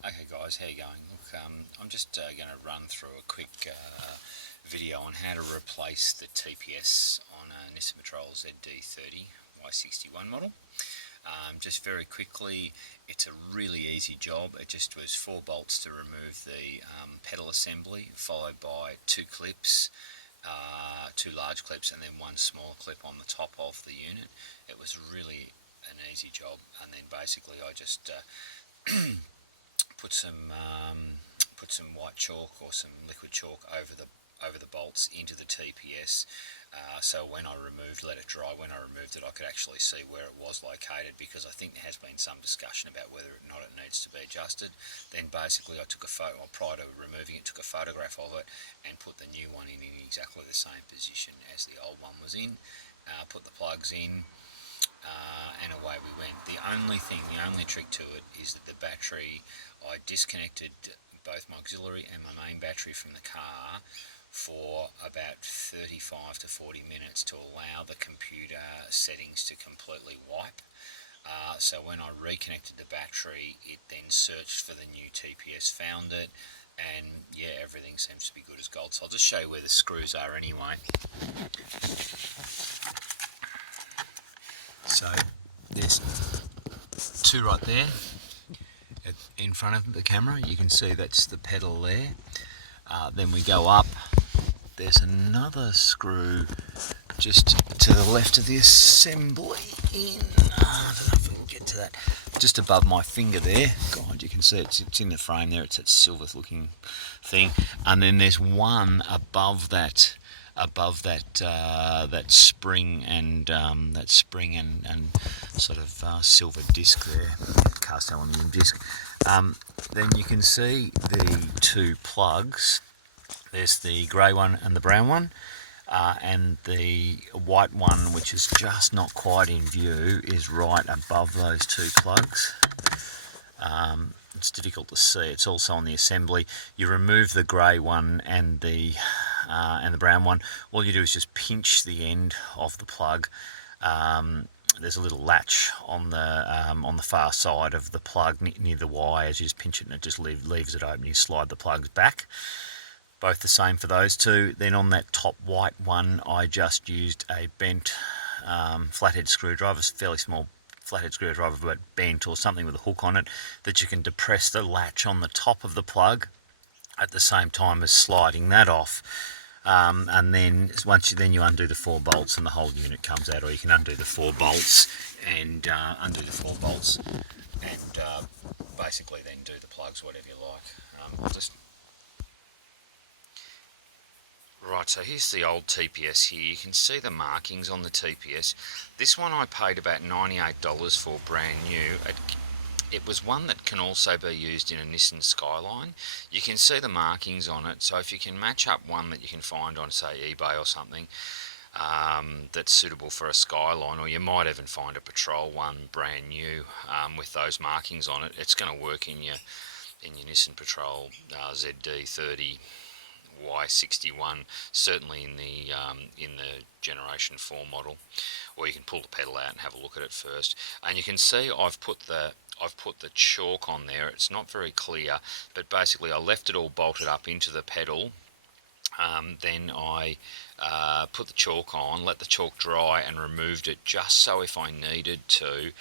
Okay guys, how you going? Look, I'm just going to run through a quick video on how to replace the TPS on a Nissan Patrol ZD30 Y61 model. Just very quickly, it's a really easy job. It just was 4 bolts to remove the pedal assembly, followed by 2 clips, 2 large clips and then 1 small clip on the top of the unit. It was really an easy job, and then basically I just put some white chalk or some liquid chalk over the bolts into the TPS, so when I let it dry, when I removed it I could actually see where it was located, because I think there has been some discussion about whether or not it needs to be adjusted. Then basically I took a photo, prior to removing it, took a photograph of it and put the new one in exactly the same position as the old one was in, put the plugs in, and away we went. The only trick to it is that the battery, I disconnected both my auxiliary and my main battery from the car for about 35 to 40 minutes to allow the computer settings to completely wipe. So when I reconnected the battery, it then searched for the new TPS, found it, and yeah, everything seems to be good as gold. So I'll just show you where the screws are anyway. So there's 2 right there in front of the camera. You can see that's the pedal there. Then we go up, there's another screw just to the left of the assembly in, I don't know if we can get to that, just above my finger there. God, you can see it's in the frame there, it's that silver looking thing. And then there's one above that that spring and sort of silver disc there, cast aluminium disc. Then you can see the 2 plugs. There's the grey one and the brown one, and the white one, which is just not quite in view, is right above those 2 plugs. It's difficult to see. It's also on the assembly. You remove the grey one and the brown one. All you do is just pinch the end of the plug. There's a little latch on the far side of the plug near the wires. You just pinch it and it just leaves it open. You slide the plugs back. Both the same for those 2. Then on that top white one, I just used a bent flathead screwdriver, fairly small flathead screwdriver, but bent, or something with a hook on it, that you can depress the latch on the top of the plug at the same time as sliding that off. And then then you undo the 4 bolts and the whole unit comes out, or you can undo the 4 bolts and basically then do the plugs, whatever you like. Right, so here's the old TPS here. You can see the markings on the TPS. This one I paid about $98 for brand new. It was one that can also be used in a Nissan Skyline. You can see the markings on it, so if you can match up one that you can find on, say, eBay or something, that's suitable for a Skyline, or you might even find a Patrol one brand new with those markings on it, it's going to work in your Nissan Patrol ZD30 Y61, certainly in the Generation 4 model. Or you can pull the pedal out and have a look at it first. And you can see I've put the chalk on there. It's not very clear, but basically I left it all bolted up into the pedal. Then I put the chalk on, let the chalk dry, and removed it just so if I needed to,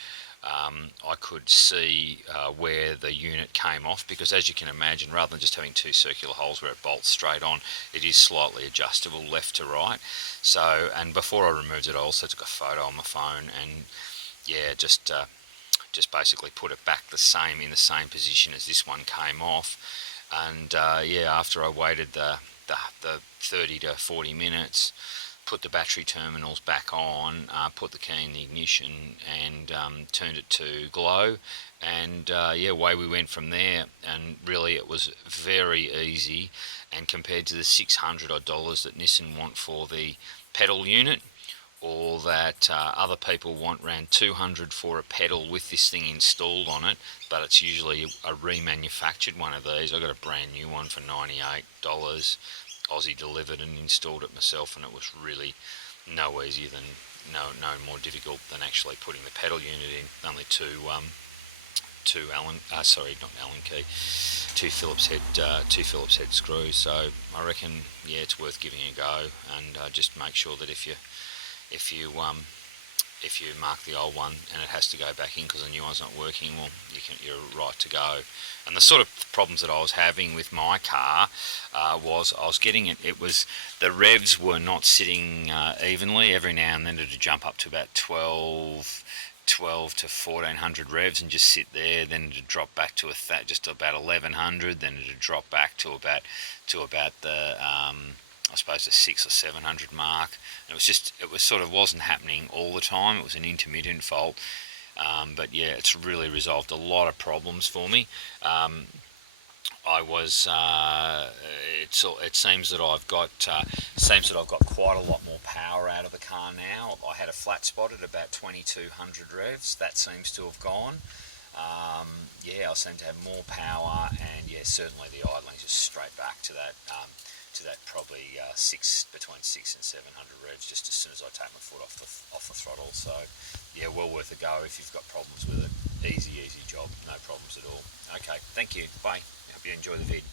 I could see where the unit came off, because as you can imagine, rather than just having 2 circular holes where it bolts straight on, it is slightly adjustable left to right. So, and before I removed it, I also took a photo on my phone, and yeah, just basically put it back in the same position as this one came off. And yeah, after I waited the 30 to 40 minutes, put the battery terminals back on, put the key in the ignition, and turned it to glow, and yeah, away we went from there. And really it was very easy, and compared to the $600 odd that Nissan want for the pedal unit, or that other people want around $200 for a pedal with this thing installed on it, but it's usually a remanufactured one of these. I got a brand new one for $98. Aussie delivered and installed it myself, and it was really no more difficult than actually putting the pedal unit in. Only two two Phillips head screws. So I reckon, yeah, it's worth giving it a go, and just make sure that if you mark the old one and it has to go back in because the new one's not working, well, you're right to go. And the sort of problems that I was having with my car was I was getting it was the revs were not sitting evenly. Every now and then it would jump up to about 12 to 1400 revs and just sit there. Then it would drop back to just about 1100. Then it would drop back to about the I suppose the 600 or 700 mark. And it wasn't happening all the time. It was an intermittent fault. But yeah, it's really resolved a lot of problems for me. It seems that I've got quite a lot more power out of the car now. I had a flat spot at about 2200 revs. That seems to have gone. I seem to have more power, and yeah, certainly the idling is just straight back to that probably between 600 and 700 revs just as soon as I take my foot off the throttle. So yeah, well worth a go if you've got problems with it. Easy job, no problems at all. Okay, thank you. Bye. Hope you enjoy the vid.